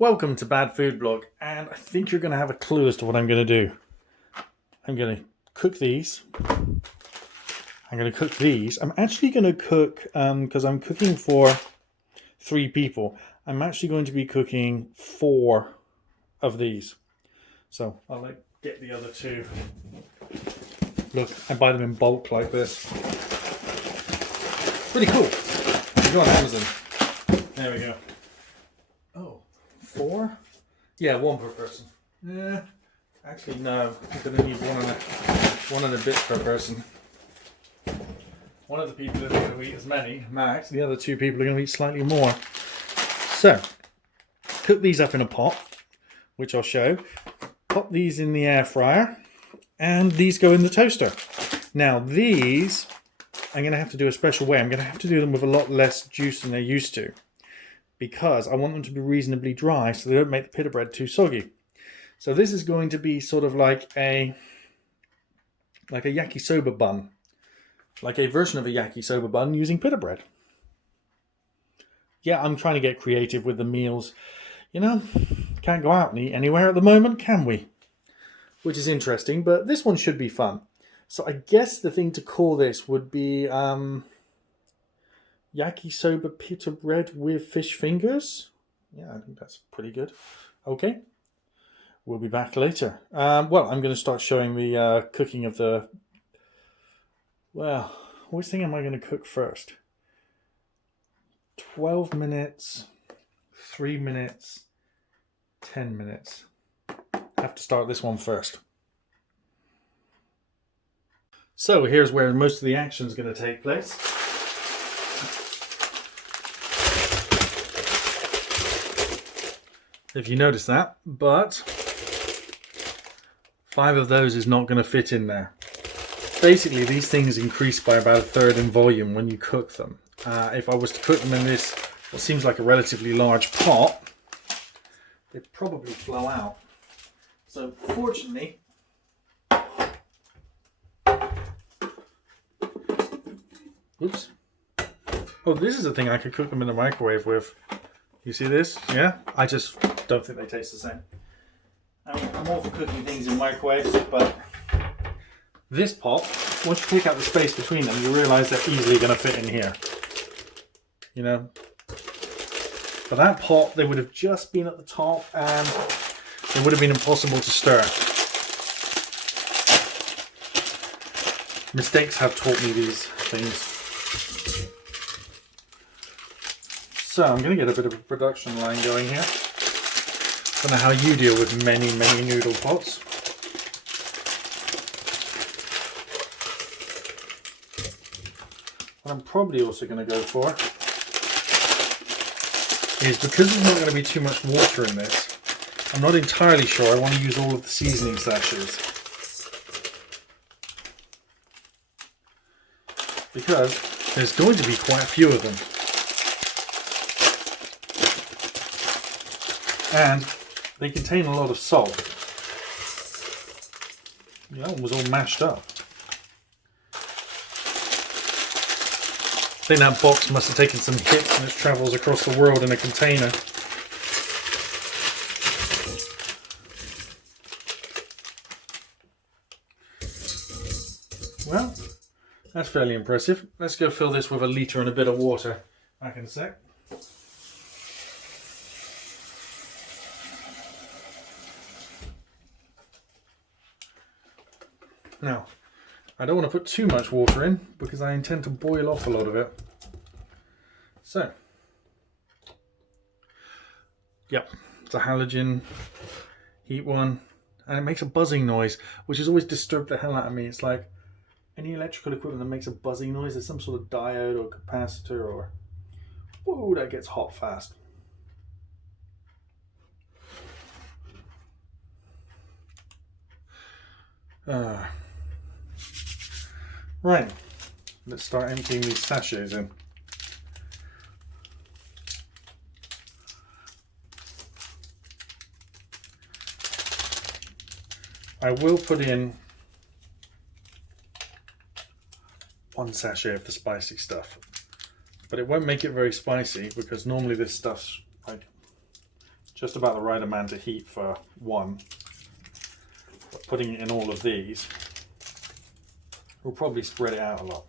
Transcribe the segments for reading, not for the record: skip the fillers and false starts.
Welcome to Bad Food Blog, and I think you're going to have a clue as to what I'm going to do. I'm going to cook these. I'm actually going to cook, because I'm cooking for 3 people, I'm actually going to be cooking 4 of these. So I'll get the other 2. Look, I buy them in bulk like this. Pretty cool. You go on Amazon. There we go. Oh, 4? Yeah, 1 per person. Yeah, actually no. I'm gonna need one and a bit per person. One of the people is going to eat as many, Max. The other 2 people are going to eat slightly more. So, cook these up in a pot, which I'll show. Pop these in the air fryer, and these go in the toaster. Now these, I'm going to have to do a special way. I'm going to have to do them with a lot less juice than they're used to, because I want them to be reasonably dry so they don't make the pita bread too soggy. So this is going to be sort of like a yakisoba bun. Like a version of a yakisoba bun using pita bread. Yeah, I'm trying to get creative with the meals. You know, can't go out and eat anywhere at the moment, can we? Which is interesting, but this one should be fun. So I guess the thing to call this would be yakisoba pita bread with fish fingers. Yeah, I think that's pretty good. Okay, we'll be back later. Well, I'm going to start showing the cooking of the... Well, which thing am I going to cook first? 12 minutes, 3 minutes, 10 minutes. I have to start this one first. So here's where most of the action is going to take place. If you notice that, but 5 of those is not going to fit in there. Basically, these things increase by about 1/3 in volume when you cook them. If I was to cook them in this, what seems like a relatively large pot, they'd probably flow out. So, fortunately, oops. Oh, this is a thing I could cook them in the microwave with. You see this? Yeah? I just don't think they taste the same. I'm all for cooking things in microwaves, but this pot, once you take out the space between them, you realise they're easily going to fit in here. You know? For that pot, they would have just been at the top and it would have been impossible to stir. Mistakes have taught me these things. So I'm going to get a bit of a production line going here. Don't know how you deal with many noodle pots. What I'm probably also going to go for is, because there's not going to be too much water in this, I'm not entirely sure I want to use all of the seasoning sachets, because there's going to be quite a few of them, and they contain a lot of salt. That one was all mashed up. I think that box must have taken some hits and it travels across the world in a container. Well, that's fairly impressive. Let's go fill this with 1 litre and a bit of water. Back in a sec. Now, I don't want to put too much water in because I intend to boil off a lot of it. So, yep, it's a halogen heat one, and it makes a buzzing noise, which has always disturbed the hell out of me. It's like any electrical equipment that makes a buzzing noise, there's some sort of diode or capacitor or... Whoa, that gets hot fast. Right, let's start emptying these sachets in. I will put in 1 sachet of the spicy stuff, but it won't make it very spicy because normally this stuff's like just about the right amount of heat for one. But putting it in all of these will probably spread it out a lot.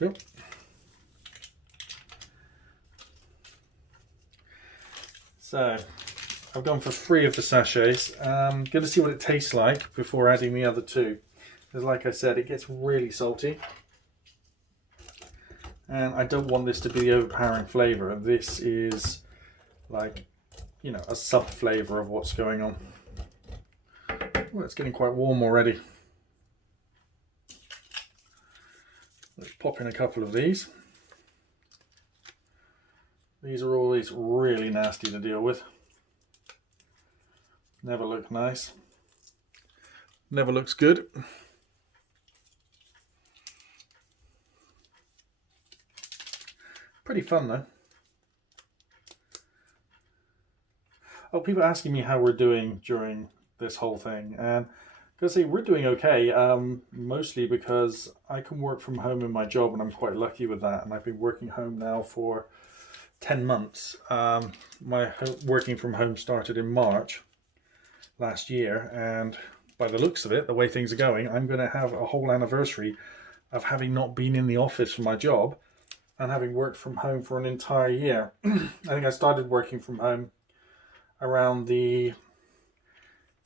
Yep. So I've gone for 3 of the sachets. I'm going to see what it tastes like before adding the other 2. Because like I said, it gets really salty. And I don't want this to be the overpowering flavour. This is like, you know, a sub flavour of what's going on. Well, it's getting quite warm already. Let's pop in a couple of these. These are always really nasty to deal with. Never look nice. Never looks good. Pretty fun though. Oh, people are asking me how we're doing during this whole thing, and I'm gonna say we're doing okay. Mostly because I can work from home in my job, and I'm quite lucky with that. And I've been working home now for 10 months. My working from home started in March last year, and by the looks of it, the way things are going, I'm going to have a whole anniversary of having not been in the office for my job and having worked from home for an entire year. I think I started working from home around the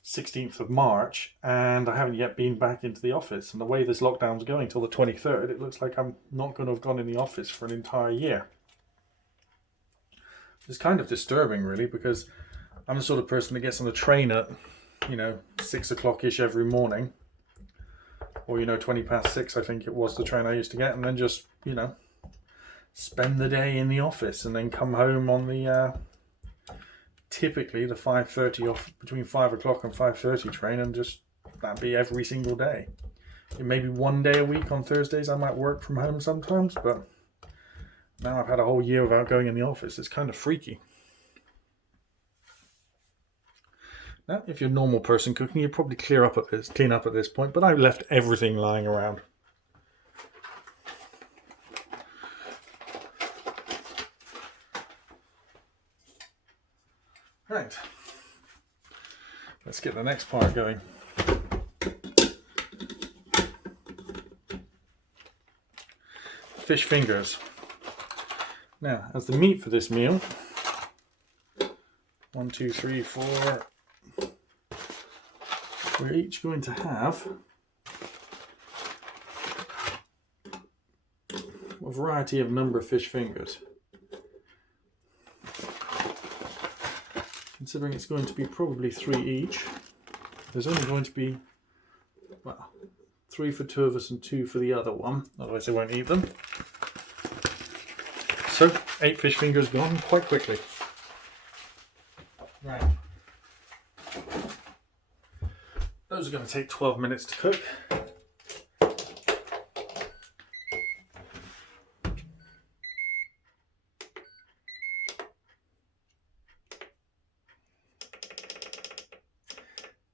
16th of March, and I haven't yet been back into the office. And the way this lockdown's going till the 23rd, it looks like I'm not going to have gone in the office for an entire year. It's kind of disturbing, really, because I'm the sort of person that gets on the train at, 6 o'clock-ish every morning. Or, 20 past 6, I think it was the train I used to get. And then just, spend the day in the office and then come home on the, typically the 5:30 off, between 5 o'clock and 5:30 train, and just, that'd be every single day. Maybe one day a week on Thursdays I might work from home sometimes, but now I've had a whole year without going in the office. It's kind of freaky. Now, if you're a normal person cooking, you'd probably clean up at this point, but I left everything lying around. Right. Let's get the next part going. Fish fingers. Now, as the meat for this meal, 1, 2, 3, 4, we're each going to have a variety of number of fish fingers. Considering it's going to be probably 3 each, there's only going to be, 3 for 2 of us and 2 for the other one, otherwise they won't eat them. So, 8 fish fingers gone quite quickly. Right. Those are going to take 12 minutes to cook.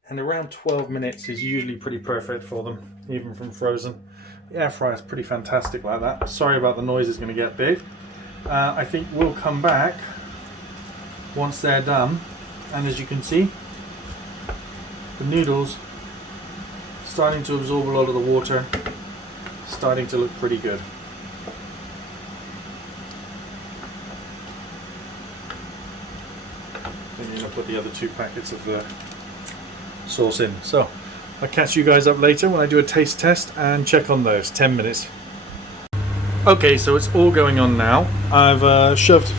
And around 12 minutes is usually pretty perfect for them, even from frozen. The air fryer is pretty fantastic like that. Sorry about the noise, it's going to get big. I think we'll come back once they're done, and as you can see, the noodles starting to absorb a lot of the water, starting to look pretty good. Then you're going to put the other 2 packets of the sauce in. So I'll catch you guys up later when I do a taste test and check on those. 10 minutes. Okay, so it's all going on now. I've shoved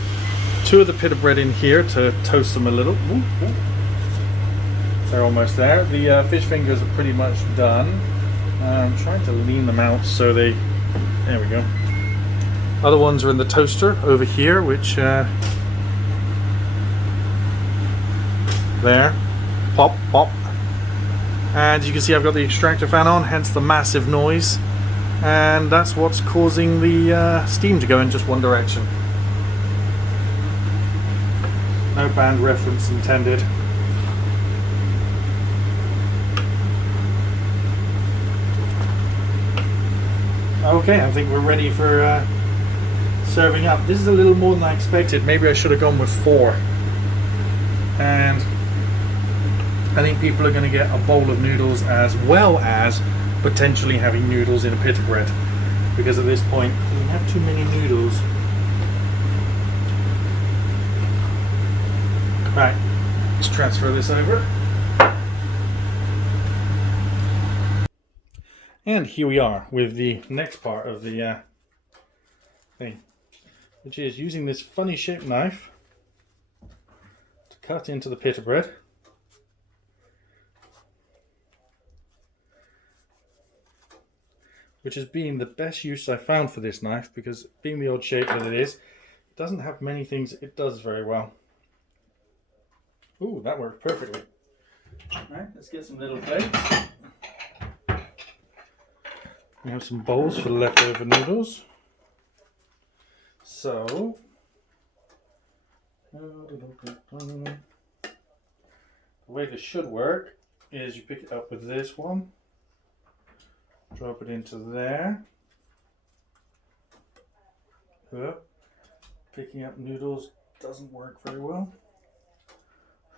2 of the pita bread in here to toast them a little. Ooh, ooh. They're almost there. The fish fingers are pretty much done. I'm trying to lean them out so they... There we go. Other ones are in the toaster over here, which... there. Pop, pop. And you can see I've got the extractor fan on, hence the massive noise. And that's what's causing the steam to go in just one direction. No band reference intended. Okay, I think we're ready for serving up. This is a little more than I expected. Maybe I should have gone with 4. And I think people are going to get a bowl of noodles as well as potentially having noodles in a pita bread. Because at this point, if you have too many noodles. Right, let's transfer this over. And here we are with the next part of the thing, which is using this funny shaped knife to cut into the pita bread. Which has been the best use I found for this knife, because being the odd shape that it is, it doesn't have many things it does very well. Ooh, that worked perfectly. Alright, let's get some little plates. We have some bowls for the leftover noodles. So, the way this should work is you pick it up with this one, drop it into there. Picking up noodles doesn't work very well.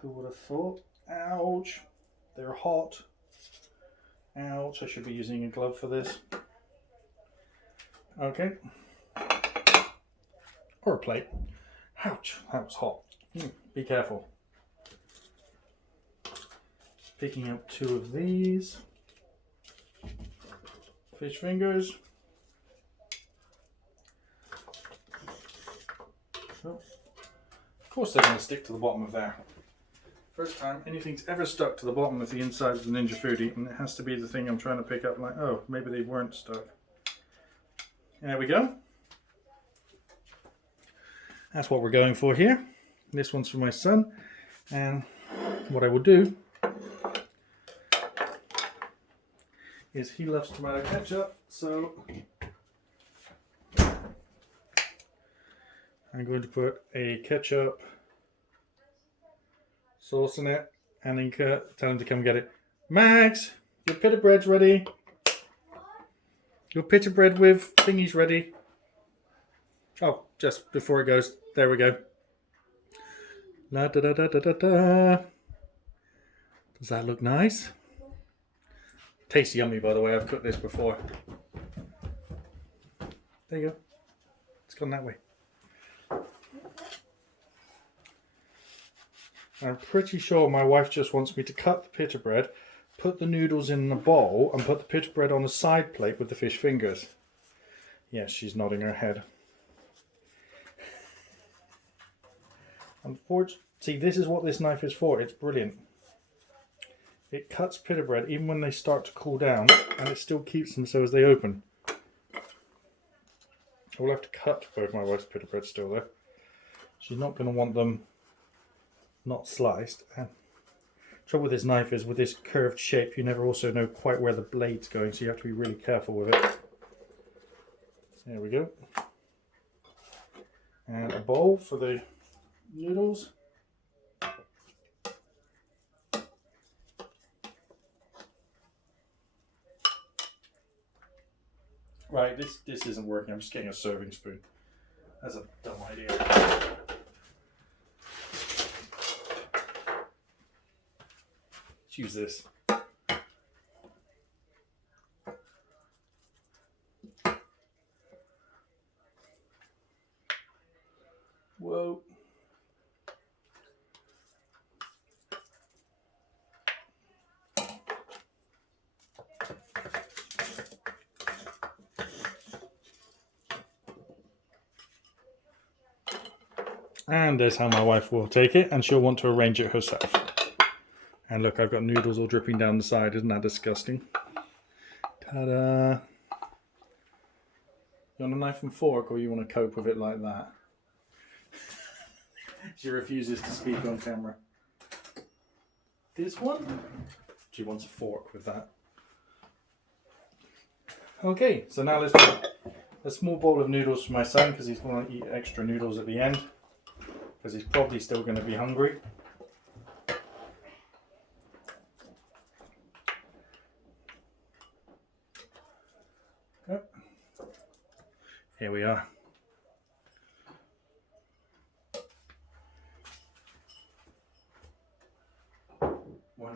Who would have thought? Ouch! They're hot. Ouch, I should be using a glove for this. Okay. Or a plate. Ouch, that was hot. Be careful. Picking up 2 of these. Fish fingers. Oh. Of course they're going to stick to the bottom of there. First time anything's ever stuck to the bottom of the inside of the Ninja Foodie, and it has to be the thing I'm trying to pick up, like, oh, maybe they weren't stuck. There we go. That's what we're going for here. This one's for my son, and what I will do is he loves tomato ketchup, so I'm going to put a ketchup sauce in it, and then tell him to come get it. Max, your pita bread's ready. Your pita bread with thingies ready. Oh, just before it goes. There we go. La da da da da da da. Does that look nice? Tastes yummy, by the way. I've cooked this before. There you go. It's gone that way. I'm pretty sure my wife just wants me to cut the pita bread, put the noodles in a bowl, and put the pita bread on a side plate with the fish fingers. Yes, she's nodding her head. Unfortunately, see, this is what this knife is for. It's brilliant. It cuts pita bread even when they start to cool down, and it still keeps them so as they open. I will have to cut both my wife's pita bread still, though. She's not going to want them not sliced. And the trouble with this knife is, with this curved shape, you never also know quite where the blade's going, so you have to be really careful with it. There we go. And a bowl for the noodles. Right, this isn't working. I'm just getting a serving spoon. That's a dumb idea. Let's use this. Whoa. And there's how my wife will take it, and she'll want to arrange it herself. And look, I've got noodles all dripping down the side. Isn't that disgusting? Ta-da! You want a knife and fork, or you want to cope with it like that? She refuses to speak on camera. This one? She wants a fork with that. Okay, so now let's do a small bowl of noodles for my son, because he's going to eat extra noodles at the end. Because he's probably still going to be hungry. Yep. Here we are.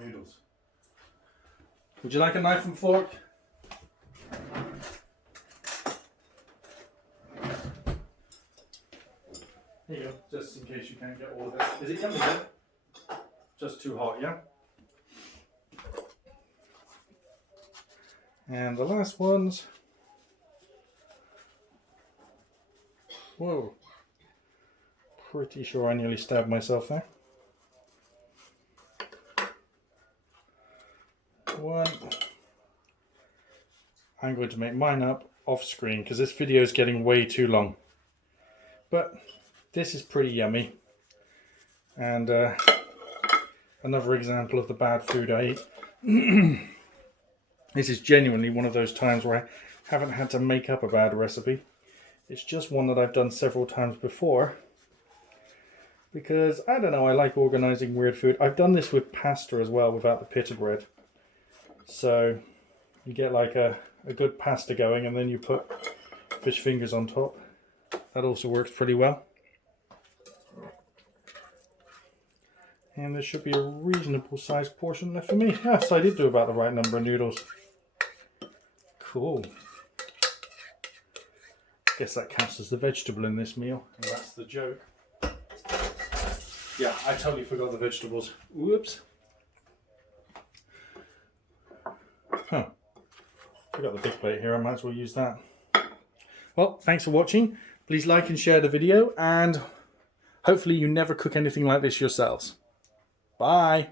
noodles. Would you like a knife and fork? Here you go, just in case you can't get all of it. Is it yummy then? Just too hot, yeah? And the last ones. Whoa. Pretty sure I nearly stabbed myself there. One. I'm going to make mine up off screen because this video is getting way too long. But this is pretty yummy. And another example of the bad food I eat. This is genuinely one of those times where I haven't had to make up a bad recipe. It's just one that I've done several times before. Because, I don't know, I like organising weird food. I've done this with pasta as well without the pita bread. So, you get like a good pasta going and then you put fish fingers on top. That also works pretty well. And there should be a reasonable sized portion left for me. Yes, I did do about the right number of noodles. Cool. Guess that counts as the vegetable in this meal. And that's the joke. Yeah, I totally forgot the vegetables. Whoops. Huh. I got the big plate here, I might as well use that. Well, thanks for watching. Please like and share the video, and hopefully you never cook anything like this yourselves. Bye.